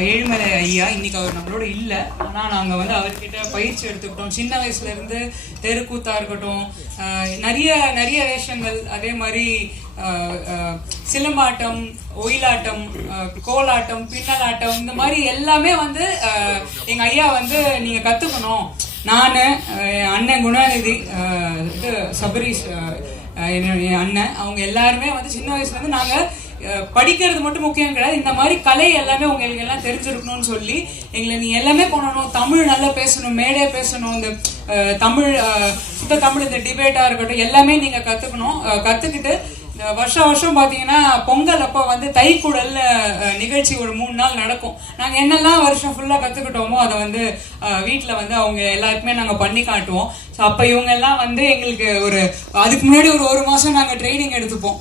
இன்னைக்கு அவர் நம்மளோட இல்லை. ஆனால் நாங்கள் வந்து அவர்கிட்ட பயிற்சி எடுத்துக்கிட்டோம். சின்ன வயசுல இருந்து தெருக்கூத்தா இருக்கட்டும் நிறைய நிறைய வேஷங்கள். அதே மாதிரி சிலம்பாட்டம் ஒயிலாட்டம் கோலாட்டம் பின்னலாட்டம் இந்த மாதிரி எல்லாமே வந்து எங்கள் எங்க ஐயா வந்து நீங்க கத்துக்கணும். நானு என் அண்ணன் குணாநிதி இது சபரீஷ் என்னுடைய அண்ணன். அவங்க எல்லாருமே வந்து சின்ன வயசுல இருந்து நாங்கள் படிக்கிறது மட்டும் முக்கியம் கிடையாது. இந்த மாதிரி கலை எல்லாமே உங்களுக்கு எல்லாம் தெரிஞ்சிருக்கணும்னு சொல்லி எங்களை நீ எல்லாமே பண்ணணும் தமிழ் நல்லா பேசணும் மேடே பேசணும். இந்த அஹ், தமிழ் அஹ், சுத்த தமிழ் இந்த டிபேட்டா இருக்கட்டும் எல்லாமே நீங்க கத்துக்கணும். கத்துக்கிட்டு வருஷம் வருஷம் பார்த்தீங்கன்னா பொங்கல் அப்போ வந்து தைக்குடல் நிகழ்ச்சி ஒரு மூணு நாள் நடக்கும். நாங்கள் என்னெல்லாம் வருஷம் ஃபுல்லாக கற்றுக்கிட்டோமோ அதை வந்து வீட்டில் வந்து அவங்க எல்லாருக்குமே நாங்கள் பண்ணி காட்டுவோம். ஸோ அப்போ இவங்க எல்லாம் வந்து எங்களுக்கு ஒரு அதுக்கு முன்னாடி ஒரு ஒரு மாதம் நாங்கள் ட்ரைனிங் எடுத்துப்போம்.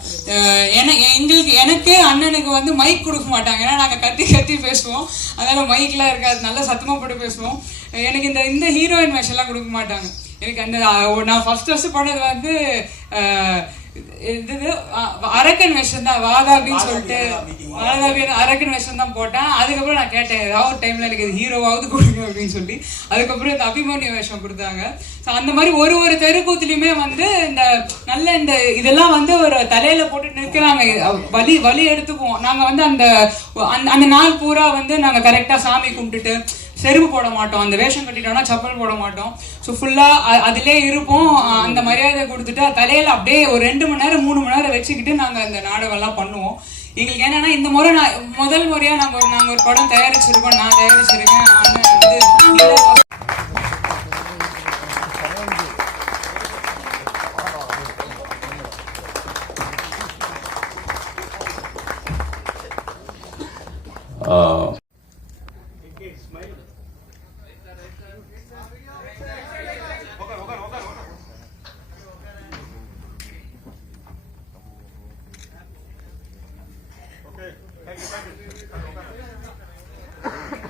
என எங்களுக்கு எனக்கு அண்ணனுக்கு வந்து மைக் கொடுக்க மாட்டாங்க. ஏன்னா நாங்கள் கத்தி கத்தி பேசுவோம். அதனால் மைக்லாம் இருக்காது. நல்லா சத்தமாக போட்டு பேசுவோம். எனக்கு இந்த இந்த ஹீரோயின் மேஷெல்லாம் கொடுக்க மாட்டாங்க. எனக்கு அந்த நான் ஃபர்ஸ்ட் ஃபர்ஸ்ட் பண்ணது வந்து இது அரக்கன் வேஷம் தான் வாதாபின்னு சொல்லிட்டு வாதாபி அரக்கன் வேஷம் தான் போட்டேன். அதுக்கப்புறம் நான் கேட்டேன் ஏதாவது டைம்ல எனக்கு இது ஹீரோவாவது கொடுங்க அப்படின்னு சொல்லி. அதுக்கப்புறம் இந்த அபிமன்யு வேஷம் கொடுத்தாங்க. ஸோ அந்த மாதிரி ஒரு ஒரு தெருக்கூத்துலயுமே வந்து இந்த நல்ல இந்த இதெல்லாம் வந்து ஒரு தலையில போட்டு நிற்கிறாங்க. வலி வலி எடுத்துக்குவோம். நாங்க வந்து அந்த அந்த- அந்த நாள் பூரா வந்து நாங்க கரெக்டா சாமி கும்பிட்டுட்டு செருப்பு போட மாட்டோம். அந்த வேஷம் கட்டிட்டோம்னா செப்பல் போட மாட்டோம். ஸோ ஃபுல்லாக அதிலே இருப்போம். அந்த மரியாதை கொடுத்துட்டு தலையில் அப்படியே ஒரு ரெண்டு மணி நேரம் மூணு மணி நேரம் வச்சுக்கிட்டு நாங்கள் அந்த நாடகம்லாம் பண்ணுவோம். எங்களுக்கு என்னன்னா இந்த முறை நான் முதல் முறையாக நாங்கள் ஒரு நாங்கள் ஒரு படம் தயாரிச்சிருக்கோம். நான் தயாரிச்சிருக்கேன். அண்ணன் வந்து Thank you.